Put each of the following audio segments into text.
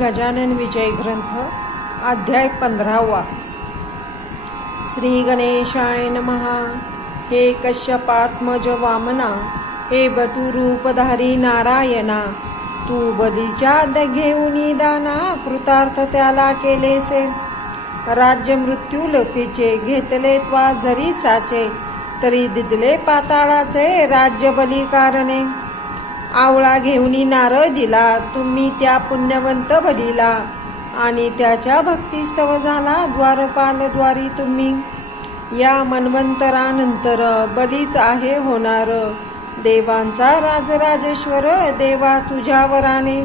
गजानन विजय ग्रंथ अध्याय 15वा। श्री गणेशाय नमः। हे कश्यपात्मज वामना, हे बटुरूपधारी नारायणा, तू बलीच्या घेऊनी दाना कृतार्थ त्याला केलेसे। राज्य मृत्यू लोकीचे घेतले त्वा जरी साचे, तरी दिदले पाताळाचे राज्य बली कारणे। आवळा घेऊनी नारळ दिला तुम्ही त्या पुण्यवंत बलीला, आणि त्याच्या भक्तिस्तव झाला द्वारपाल द्वारी तुम्ही। या मन्वंतरानंतर बलीच आहे होणार, देवांचा राजराजेश्वर देवा तुझ्या वराने।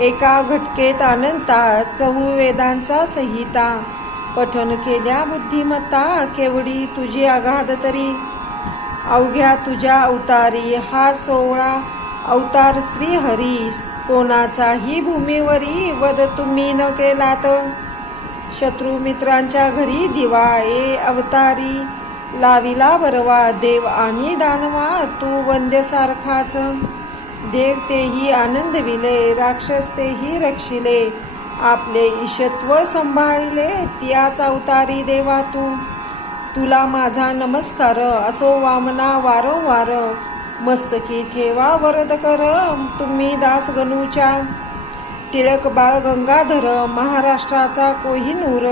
एका घटकेत अनंता चहू वेदांचा संहिता, पठन केल्या बुद्धिमत्ता केवढी तुझी अगाध तरी। अवघ्या तुझ्या अवतारी हा 16 अवतार श्री हरी, कोणाचाही भूमीवरी वध तुम्ही न केलात। शत्रू मित्रांच्या घरी दिवा ए अवतारी, लाविला बरवा देव आणि दानवा तू वंद्य सारखाच। देव तेही आनंदविले, राक्षस तेही रक्षिले, आपले ईशत्व संभाळिले त्याच अवतारी देवा तू। तुला माझा नमस्कार असो वामना वारंवार, मस्तकी ठेवा वरद कर तुम्ही दास गणूच्या। टिळक बाळ गंगाधर महाराष्ट्राचा कोहिनूर,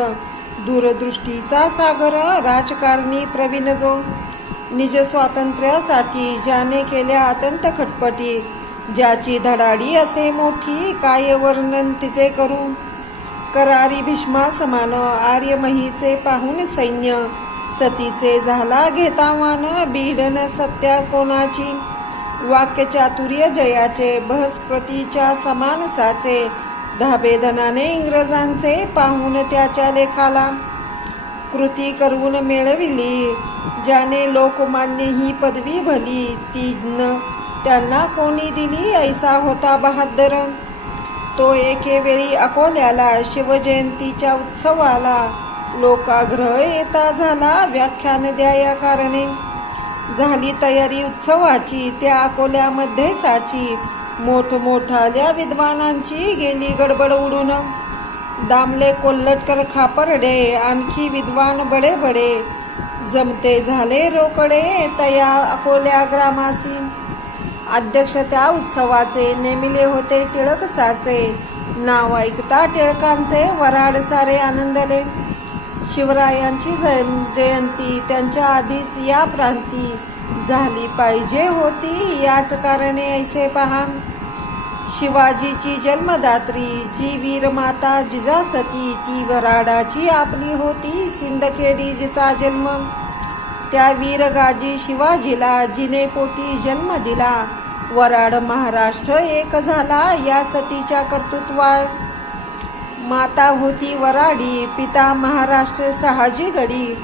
दूरदृष्टीचा सागर राजकारणी प्रवीण जो। निज स्वातंत्र्यासाठी ज्याने केल्या अत्यंत खटपटी, ज्याची धडाडी असे मोठी काय वर्णन तिचे करू। करारी भीष्मा समान आर्यमहीचे पाहून सैन्य, सतीचे झाला घेतावान बीडन सत्या कोणाची। वाक्य चातुर्य जयाचे बृहस्पतीच्या समान साचे, धाबेधनाने इंग्रजांचे पाहून त्याच्या लेखाला। कृती करून मिळविली ज्याने लोकमान्य ही पदवी भली, तीन त्यांना कोणी दिली ऐसा होता बहादर। तो एके वेळी अकोल्याला शिवजयंतीच्या उत्सवाला, लोकाग्रह येता झाला व्याख्यान द्या या कारणे। झाली तयारी उत्सवाची त्या अकोल्यामध्ये साची, मोठमोठाल्या विद्वानांची गेली गडबड उडून। दामले कोल्हटकर खापर्डे आणखी विद्वान बडे बडे, जमते झाले रोकडे तया अकोल्या ग्रामासी। अध्यक्ष त्या उत्सवाचे नेमिले होते टिळक साचे, नाव ऐकता टिळकांचे वराड सारे आनंदले। शिवरायांची जयंती त्यांच्या आधीच या प्रांती, झाली पाहिजे होती याच कारणे ऐसे पहा। शिवाजीची जन्मदात्री जी वीरमाता जिजासती, ती वराडाची आपली होती सिंदखेडी जिचा जन्म। त्या वीरगाजी शिवाजीला जिने पोटी जन्म दिला, वराड महाराष्ट्र एक झाला या सतीच्या कर्तृत्वा। माता होती वराडी, पिता महाराष्ट्र सहाजी गडी,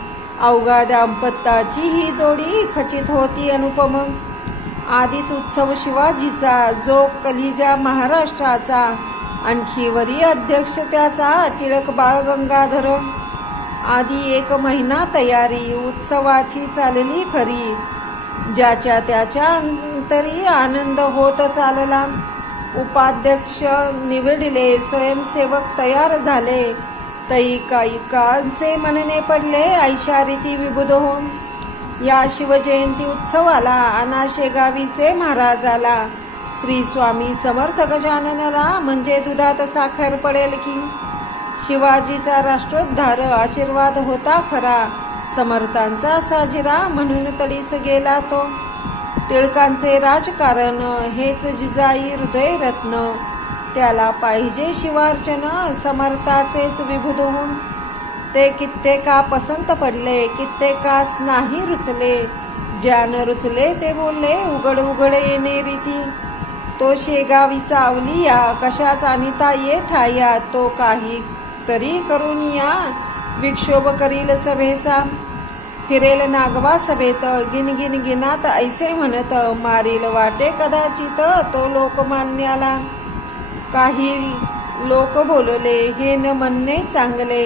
अवघा दाम्पत्याची ही जोडी खचित होती अनुपम। आधीच उत्सव शिवाजीचा जो कलिजा महाराष्ट्राचा, आणखी वरी अध्यक्ष त्याचा टिळक बाळ गंगाधर। आधी 1 महिना तयारी उत्सवाची चालली खरी, ज्याच्या त्याच्या अंतरी आनंद होत चालला। उपाध्यक्ष निवडले, स्वयंसेवक तयार झाले, तैकांचे मनने पडले ऐशारीती विबुध होऊन। या शिवजयंती उत्सवाला अनाशे गावीचे महाराजाला, श्री स्वामी समर्थ गजाननाला म्हणजे दुधात साखर पडेल की। शिवाजीचा राष्ट्रोद्धार आशीर्वाद होता खरा, समर्थांचा साजिरा म्हणून तडीस गेला तो। टिळकांचे राजकारण हेच जिजाई हृदयरत्न, त्याला पाहिजे शिवार्चन समर्थाचेच विभुद होऊन। ते कित्येका पसंत पडले, कित्येकास नाही रुचले, ज्यानं रुचले ते बोलले उघड उघड येणे रीती। तो शेगावीचा अवलिया कशाच अनिता ये ठाया, तो काही तरी करून या विक्षोभ करील सभेचा। फिरेल नागवा सभेत गिनगिन गिनात ऐसे म्हणत, मारील वाटे कदाचित तो लोकमान्याला। काही लोक बोलले हे न म्हणणे चांगले,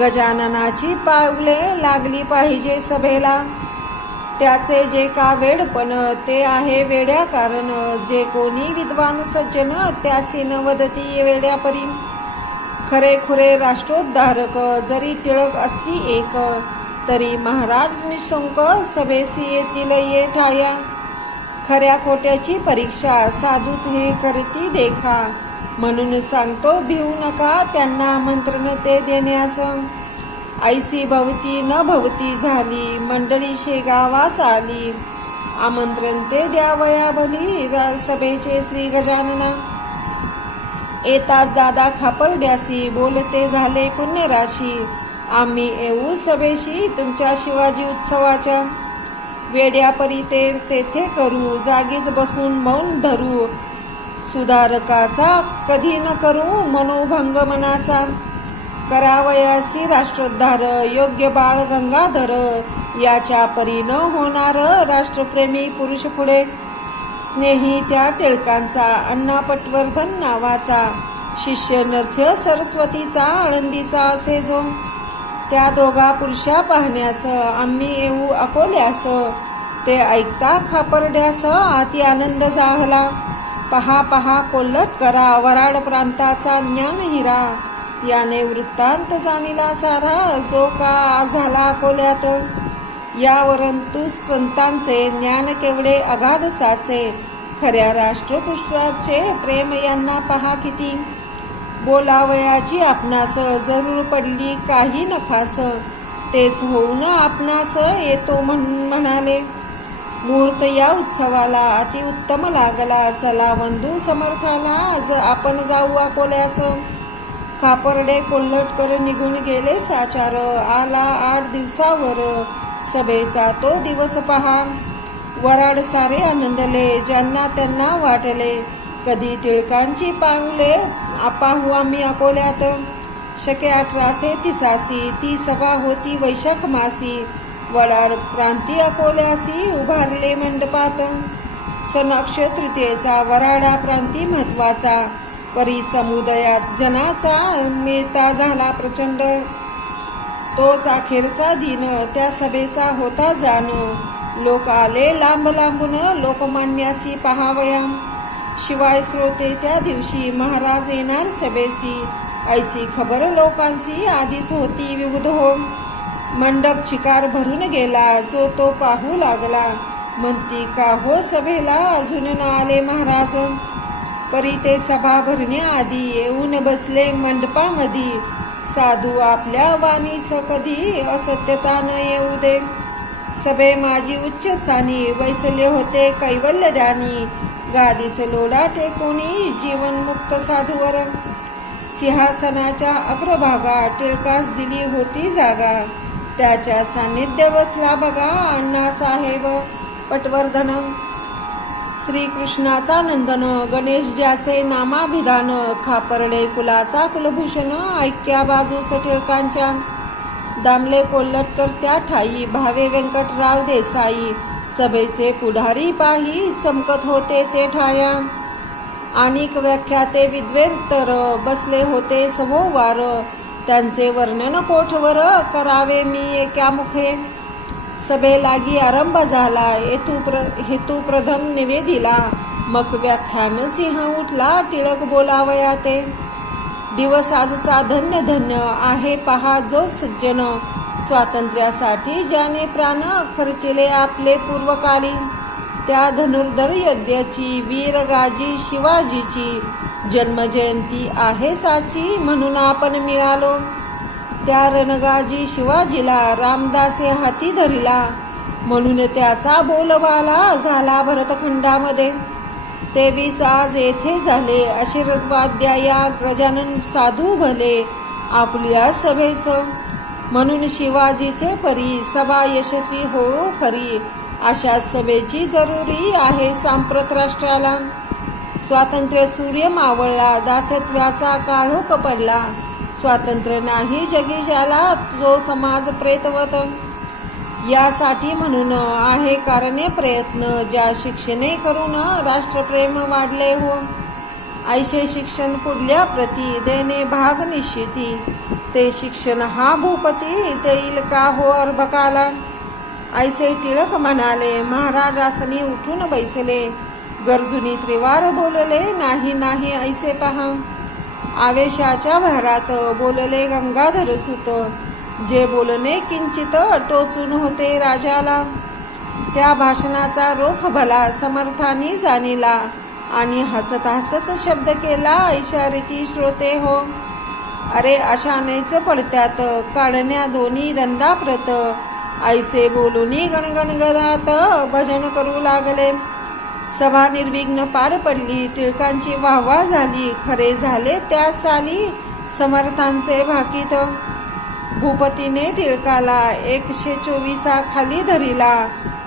गजाननाची पावले लागली पाहिजे सभेला। त्याचे जे का वेडपण ते आहे वेड्या कारण, जे कोणी विद्वान सज्जन त्याचे न वदती वेड्यापरी. खरे खुरे राष्ट्रोद्धारक जरी टिळक असती एक, तरी महाराज निशंक सभेसी येतील ये ठाया. खऱ्या खोट्याची परीक्षा साधूच हे करती देखा, म्हणून सांगतो भिवू नका त्यांना आमंत्रण ते देण्यास. ऐसी भवती न भवती झाली मंडळी शेगावास आली, आमंत्रण ते द्यावया भली सभेचे श्री गजानना. येताच दादा खापर्ड्यासी बोलते झाले पुण्यराशी, आम्ही येऊ सभेशी तुमच्या शिवाजी उत्सवाच्या. वेड्यापरी ते तेथे करू जागीच बसून मौन धरू, सुधारकाचा कधी न करू मनोभंग मनाचा. करावयासी राष्ट्रोद्धार योग्य बाळ गंगाधर, याच्या परी न होणार राष्ट्रप्रेमी पुरुष पुढे. स्नेही त्या टिळकांचा अण्णा पटवर्धन नावाचा, शिष्य नरसिंह सरस्वतीचा आळंदीचा असे जो. त्या दोघा पुरुषा पाहण्यास आम्ही येऊ अकोल्यास, ते ऐकता खापर्ड्यास अति आनंद झाला. पहा पहा कोल्हट करा वराड प्रांताचा ज्ञान हिरा, याने वृत्तांत जाणीला सारा जो का झाला अकोल्यात. यावरंतु संतांचे ज्ञान केवढे अगाध साचे, खऱ्या राष्ट्रपुरुषाचे प्रेम यांना पहा किती. बोलावयाची आपणास जरूर पडली काही न खास, तेच होऊन आपणास येतो म्हणाले. मुहूर्त या उत्सवाला अतिउत्तम लागला, चला बंधू समर्थाला आज आपण जाऊ अकोल्यास. खापर्डे कोल्हटकर निघून गेले साचार, आला 8 दिवसावर सभेचा तो दिवस पहा. वराड सारे आनंदले ज्यांना त्यांना वाटले, कधी टिळकांची पाऊले पाहू आम्ही अकोल्यात. शके 1883 ती सभा होती वैशाख मासी, वडार प्रांती अकोल्यासी उभारले मंडपात. सन अक्षय तृतीयेचा वराडा प्रांती महत्वाचा, परी समुदायात जनाचा मेता झाला प्रचंड. तोच अखेरचा दिन त्या सभेचा होता जाण, लोक आले लांब लांबून लोकमान्यासी पहावया. शिवाय श्रोते त्या दिवशी महाराज येणार सभेसी, ऐसी खबर लोकांसी आधीच होती विविध हो. मंडप चिकार भरून गेला जो तो पाहू लागला, म्हणती का हो सभेला अजून न आले महाराज. परी ते सभा भरण्याआधी येऊन बसले मंडपामधी, साधू आपल्या वाणीस कधी असत्यता न येऊ दे. सभे माझी उच्च स्थानी वैसले होते कैवल्यदानी, गादीस लोडा टेकोनी जीवनमुक्त साधूवर. सिंहासनाच्या अग्रभागा टिळकास दिली होती जागा, त्याच्या सान्निध्य बसला बघा अण्णासाहेब पटवर्धन. श्रीकृष्णाचा नंदन गणेश ज्याचे नामाभिधान, खापर्डे कुलाचा कुलभूषण ऐक्या बाजूस टिळकांच्या. दामले कोल्हटकर त्या ठाई, भावे व्यंकटराव देसाई, सभेचे पुढारी पाही चमकत होते ते ठाया. अनेक व्याख्याते विद्वेंतर बसले होते सभोवार, त्यांचे वर्णन कोठवर करावे मी एका मुखे. सभेलागी आरंभ झाला हेतू प्रथम निवेदिला, मग व्याख्यान सिंह उठला टिळक बोलावया ते. दिवस आजचा धन्य धन्य आहे पहा जो सज्जन, स्वातंत्र्यासाठी ज्याने प्राण खर्चिले आपले पूर्वकाली. त्या धनुर्धर योद्ध्याची वीरगाजी शिवाजीची, जन्मजयंती आहे साची म्हणून आपण मिळालो. त्या रणगाजी शिवाजीला रामदासे हाती धरिला, म्हणून त्याचा बोलबाला झाला भरतखंडामध्ये. 23 आज येथे झाले आशीर्वाद्या या गजानन साधू भले आपल्या सभेस. म्हणून शिवाजीचे परी सभा यशस्वी होऊ खरी, अशा सभेची जरुरी आहे सांप्रत राष्ट्राला. स्वातंत्र्य सूर्य मावळला दासत्वाचा काळोख पडला, स्वातंत्र्य नाही जगी ज्याला जो समाज प्रेतवत. यासाठी म्हणून आहे कारणे प्रयत्न, ज्या शिक्षणे करून राष्ट्रप्रेम वाढले हो. ऐशे शिक्षण पुढल्या प्रती देणे भाग निश्चिती, ते शिक्षण हा भूपती देईल का हो अर्भकाला. ऐसे टिळक म्हणाले. महाराज आसनी उठून बैसले. गरजुनी त्रिवार बोलले. नाही नाही ऐसे पहा. आवेशाच्या भरात बोलले गंगाधर सुत. जे बोलणे किंचित टोचून होते राजाला. त्या भाषणाचा रोख भला समर्थानी जाणीला. आणि हसत हसत शब्द केला. ऐशा रीती श्रोते हो. अरे अशानेच पडत्यात काढण्या दोन्ही दंडाप्रत. ऐसे बोलूनी गणगणगणात भजन करू लागले. सभा निर्विघ्न पार पडली. टिळकांची वाहवा झाली. खरे झाले त्या साली समर्थांचे भाकीत. भूपतीने टिळकाला 124 खाली धरिला.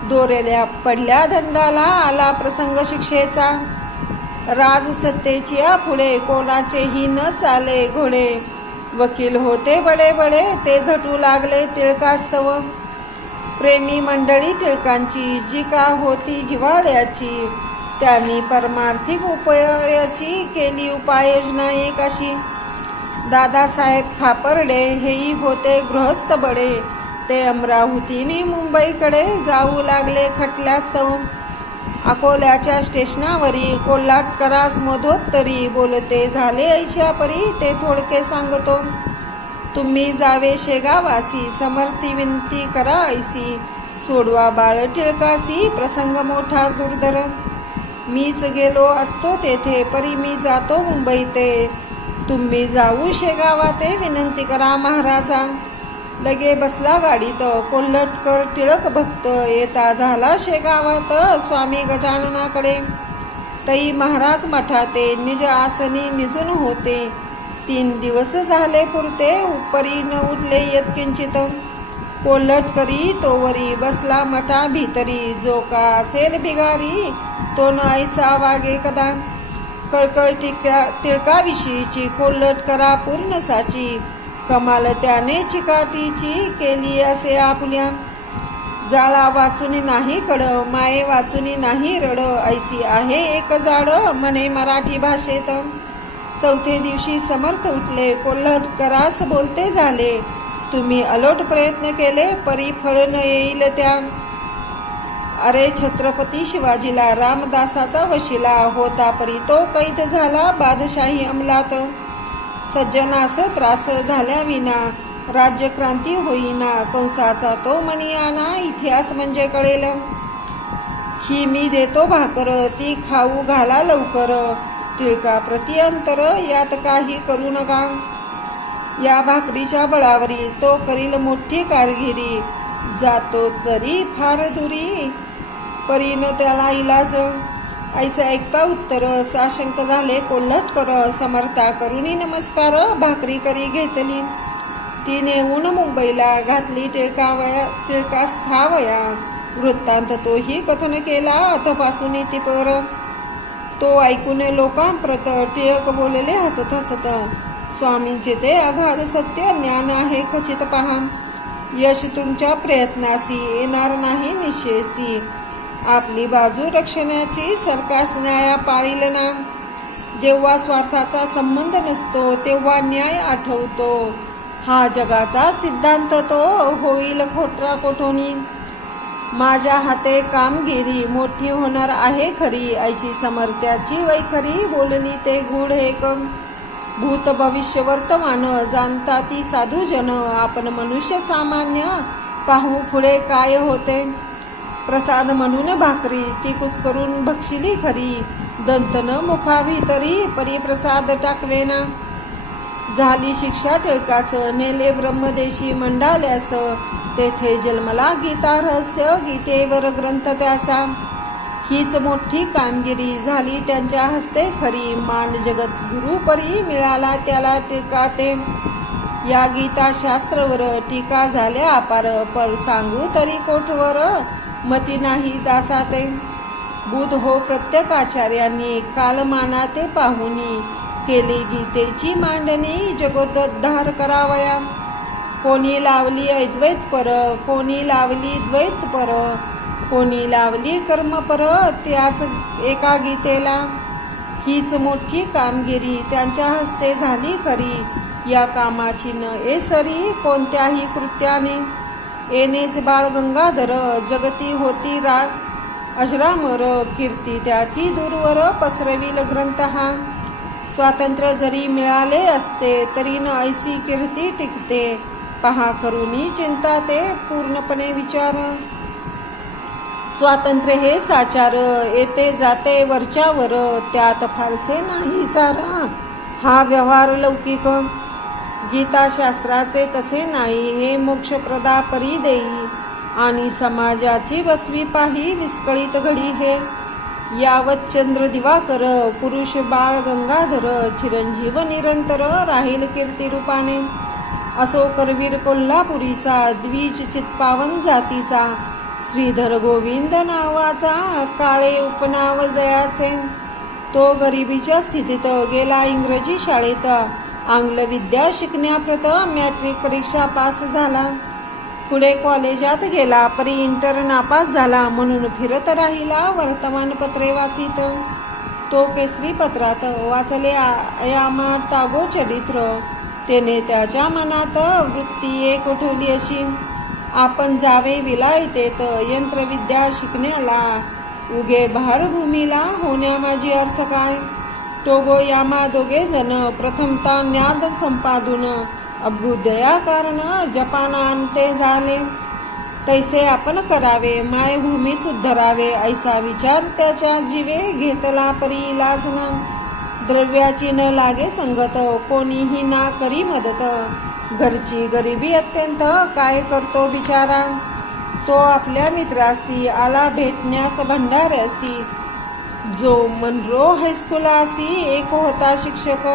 दोरेल्या पडल्या दंडाला आला प्रसंग शिक्षेचा. राजसत्तेची पुढे कोणाचेही न चाले घोडे. वकील होते बडे बडे ते झटू लागले टिळकास्तव. प्रेमी मंडळी टिळकांची जी का होती जिव्हाळ्याची. त्यांनी परमार्थिक उपयाची केली उपाययोजना एक अशी. दादासाहेब खापर्डे हेही होते गृहस्थ बडे. ते अमरावतीने मुंबईकडे जाऊ लागले खटल्यास्तव. अकोल्याच्या स्टेशनावरी कोल्हाटकरास मधोत्तरी बोलते झाले ऐशापरी. ते थोडके सांगतो. तुम्ही जावे शेगावासी समर्थी विनंती करा ऐसी. सोडवा बाळ टिळकासी प्रसंग मोठा दुर्धर. मीच गेलो असतो तेथे परी मी जातो मुंबईते. तुम्ही जाऊ शेगावाते विनंती करा महाराजा. लगे बसला गाडीत कोल्हटकर टिळक भक्त. येता झाला शेगावात स्वामी गजाननाकडे. तई महाराज मठाते निज आसनी निजून होते. 3 दिवस झाले पुरते उपरी न उठले येत किंचित. कोल्हटकरी तोवरी बसला मठा भीतरी. जो का असेल भिगारी तो न ऐसा वागे कदा. कळकळ टिळकाविषयीची कोल्हटकरा पूर्ण साची. कमाल त्याने चिकाटीची केली असे आपुल्या. जाळा वाचुनी नाही कड माये वाचुनी नाही रड. ऐसी आहे एक जाड म्हणे मराठी भाषेत. चौथे दिवशी समर्थ उठले कोल्हटकरास बोलते झाले. तुम्ही अलोट प्रयत्न केले परी फळ न येईल त्या. अरे छत्रपती शिवाजीला रामदासाचा वशिला होता परी तो कैद झाला बादशाही अंमलात. सज्जनास त्रास झाल्या विना राज्यक्रांती होईना. कंसाचा तो मनी आणा इतिहास म्हणजे कळेल. ही मी देतो भाकर ती खाऊ घाला लवकर. टिळका प्रति अंतर यात काही करू नका. या भाकरीच्या बळावरी तो करील मोठी कारगिरी. जातो तरी फार दुरी परीन त्याला इलाज. ऐसे ऐकता उत्तर साशंक झाले कोल्हटकर. समर्था करुणी नमस्कार भाकरी करी घेतली. ती नेऊन मुंबईला घातली टिळकास खावया. वृत्तांत तोही कथन केला अथपासून तिपर. तो ऐकून लोकांप्रत टिळक बोलले हसत हसत. स्वामींचे ते अगाध सत्य ज्ञान आहे खचित पहा. यश तुमच्या प्रयत्नासी येणार नाही निश्चयसी. आपली बाजू रक्षणाची सरकार न्याया पाळील ना. जेव्हा स्वार्थाचा संबंध नसतो तेव्हा न्याय आठवतो. हा जगाचा सिद्धांत तो होईल खोटा कोठोनी. माझ्या हाते कामगिरी मोठी होणार आहे खरी. ऐशी समर्थ्याची वैखरी बोलली ते गूढ एक. भूत भविष्य वर्तमान जाणता ती साधू जन. आपण मनुष्य सामान्य पाहू पुढे काय होते. प्रसाद म्हणून भाकरी ती कुस्करून भक्षिली खरी. दंतन मुखाभितरी परिप्रसाद टाकवेना. झाली शिक्षा टिळकास नेले ब्रह्मदेशी मंडाल्यास. तेथे जन्मला गीता रहस्य गीतेवर ग्रंथ त्याचा. हीच मोठी कामगिरी झाली त्यांच्या हस्ते खरी. मान जगद्गुरु परी मिळाला त्याला टीका ते. या गीता शास्त्रवर टीका झाल्या अपार. पर सांगू तरी कोठवर मती नाही दासाते. बुध हो प्रत्येक आचार्यांनी कालमानाते पाहुनी. केली गीतेची मांडणी जगोद्धार करावया. कोणी लावली अद्वैत पर कोणी लावली द्वैत पर. कोणी लावली कर्म पर त्याच एका गीतेला. हीच मोठी कामगिरी त्यांच्या हस्ते झाली खरी. या कामाची न सरी कोणत्याही कृत्याने. येणेच बाळ गंगाधर, जगती होती अजरामर, कीर्ती त्याची दूरवर पसरविल ग्रंथ हा. स्वातंत्र्य जरी मिळाले असते तरी न ऐसी कीर्ती टिकते, पहा करुनी चिंता ते पूर्णपणे विचार. स्वातंत्र्य हे साचार, येते जाते वरच्यावर, त्यात फारसे नाही सारा हा व्यवहार लौकिक. गीताशास्त्राचे तसे नाही, हे मोक्षप्रदा परी देई, आणि समाजाची बसवी पाही विस्कळीत घडी हे. यावत चंद्र दिवाकर, पुरुष बाळ गंगाधर, चिरंजीव निरंतर राहील कीर्ती रूपाने. असो करवीर कोल्हापुरीचा, द्विज चित्पावन जातीचा, श्रीधर गोविंद नावाचा, काळे उपनाव जयाचे. तो गरिबीच्या स्थितीत गेला इंग्रजी शाळेत, आंग्ल विद्या शिकण्याप्रत मॅट्रिक परीक्षा पास झाला. पुढे कॉलेजात गेला, परी इंटर नापास झाला, म्हणून फिरत राहिला वर्तमानपत्रे वाचित. तो केसरी पत्रात वाचले यामा टागो चरित्र, तेने त्याच्या मनात वृत्ती एक उठवली अशी, आपण जावे विलायतेत यंत्रविद्या शिकण्याला, उगे भारभूमीला होण्या माझी अर्थ काय. टोगो यामा दोघे जण प्रथमता ज्ञान संपादून, अभ्युदया कारण जपाना अंते झाले. तैसे आपण करावे मायभूमी सुधरावे, ऐसा विचार त्याच्या जीवे घेतला परी इलाज ना. द्रव्याची न लागे संगत, कोणीही ना करी मदत, घरची गरिबी अत्यंत काय करतो बिचारा. तो आपल्या मित्रासी आला भेटण्यास भंडाऱ्यासी, जो मनरो हायस्कूलासी एक होता शिक्षक.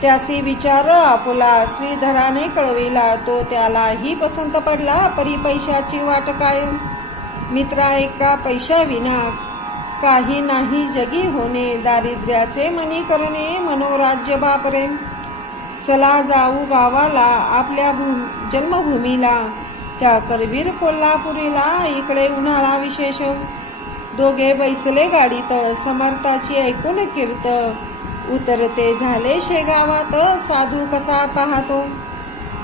त्यासी विचार आपुला श्रीधराने कळविला, तो त्यालाही पसंत पडला, परी पैशाची वाट काय. मित्रा एका पैशाविना काही नाही जगी होणे, दारिद्र्याचे मनी करणे मनोराज्य बापरे. चला जाऊ गावाला आपल्या जन्मभूमीला, त्या करवीर कोल्हापुरीला, इकडे उन्हाळा विशेष. दोघे बैसले गाडीत, समर्थाची ऐकून कीर्त, उतरते झाले शेगावात, साधू कसा पाहतो.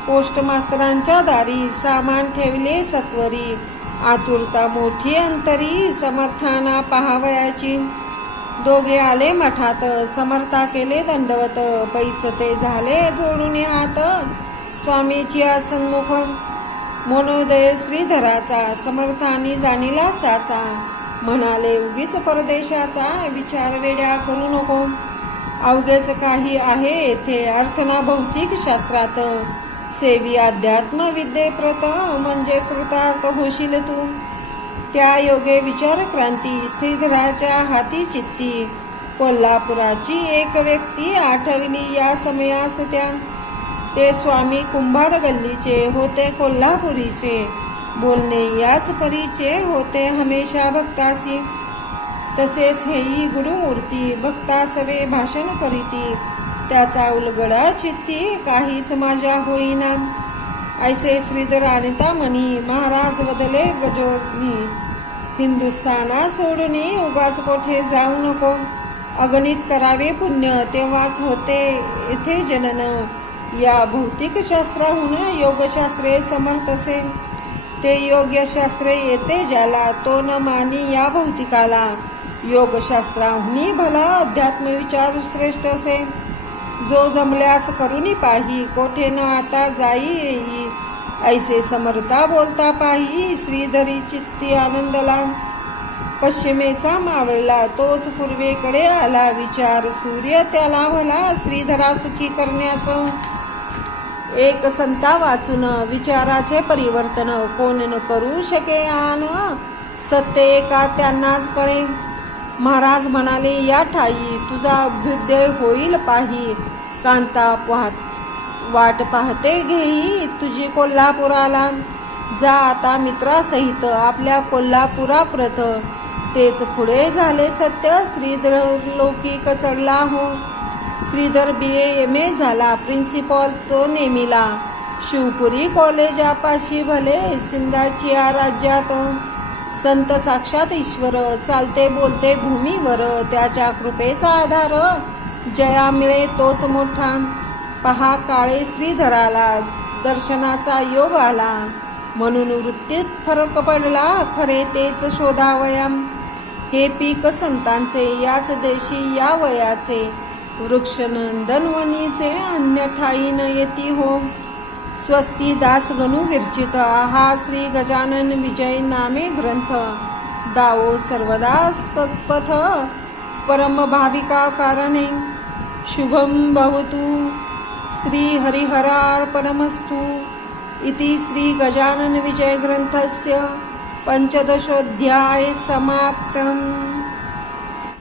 पोस्टमास्तरांच्या दारी सामान ठेवले सत्वरी, आतुरता मोठी अंतरी समर्थाना पाहावयाची. दोघे आले मठात, समर्था केले दंडवत, पैसते झाले जोडून हात, स्वामीची सन्मुख. मनोदय श्रीधराचा, समर्थानी जाणीला साचा, म्हणाले उगीच परदेशाचा विचार वेड्या करू नको. अवघेच काही आहे येथे अर्थना भौतिक शास्त्रात, सेवी अध्यात्म विद्येप्रत, म्हणजे कृतार्थ होशील तू. त्या योगे विचार क्रांती श्रीधराच्या हाती चित्ती, कोल्हापुराची एक व्यक्ती आठवली या समयास त्या. ते स्वामी कुंभार गल्लीचे होते कोल्हापुरीचे, बोलणे याच परीचे होते हमेशा भक्तासी. तसेच हेही गुरुमूर्ती भक्तासवे भाषण करीती, त्याचा उलगडा चित्ती काहीच माझ्या होईना. ऐसे श्रीधर आणता म्हणी, महाराज बदले गजोनी, हिंदुस्थाना सोडणी उगाच कोठे जाऊ नको. अगणित करावे पुण्य तेव्हाच होते येथे जनन, या भौतिक शास्त्राहून योगशास्त्रे समर्थसे. ते योग्यशास्त्रे येते ज्याला, तो न मानी या भौतिकाला. योगशास्त्राहुनी भला अध्यात्मविचार श्रेष्ठ असे, जो जमल्यास करुनी पाही, कोठे न आता जाई येई. ऐसे समर्था बोलता पाही, श्रीधरी चित्ती आनंदला. पश्चिमेचा मावळला तोच पूर्वेकडे आला, विचार सूर्य त्याला भला श्रीधरा सुखी करण्यास. एक संता वाचून विचाराचे परिवर्तन, कोण न करू शके आन, सत्य एका त्यांनाच कळे. महाराज म्हणाले या ठाई, तुझा अभ्युदय होईल पाही, कांता वाट पाहते घेई तुझी कोल्हापुराला. जा आता मित्रासहित आपल्या कोल्हापुराप्रत, तेच पुढे झाले सत्य श्रीधर लौकिक चढला हो. श्रीधर BA MA झाला, प्रिन्सिपॉल तो नेमिला, शिवपुरी कॉलेजापाशी भले सिंधाची या राज्यात. संत साक्षात ईश्वर, चालते बोलते भूमीवर, त्याच्या कृपेचा आधार, जया मिळे तोच मोठा. पहा काळे श्रीधराला, दर्शनाचा योग आला, म्हणून वृत्तीत फरक पडला खरे तेच शोधावयाम. हे पीक संतांचे याच देशी या वयाचे, वृक्षनंदनवनीचे अन्य ठाई न येती हो. स्वस्ती दास गणू विरचित हा श्री गजानन विजय नामे ग्रंथ. दावो सर्वदा सत्पथ परम भाविका कारणे. शुभम भवतु. श्री हरिहरार्पणमस्तु. इति श्री गजानन विजय ग्रंथस्य 15ोऽध्याय समाप्तम्.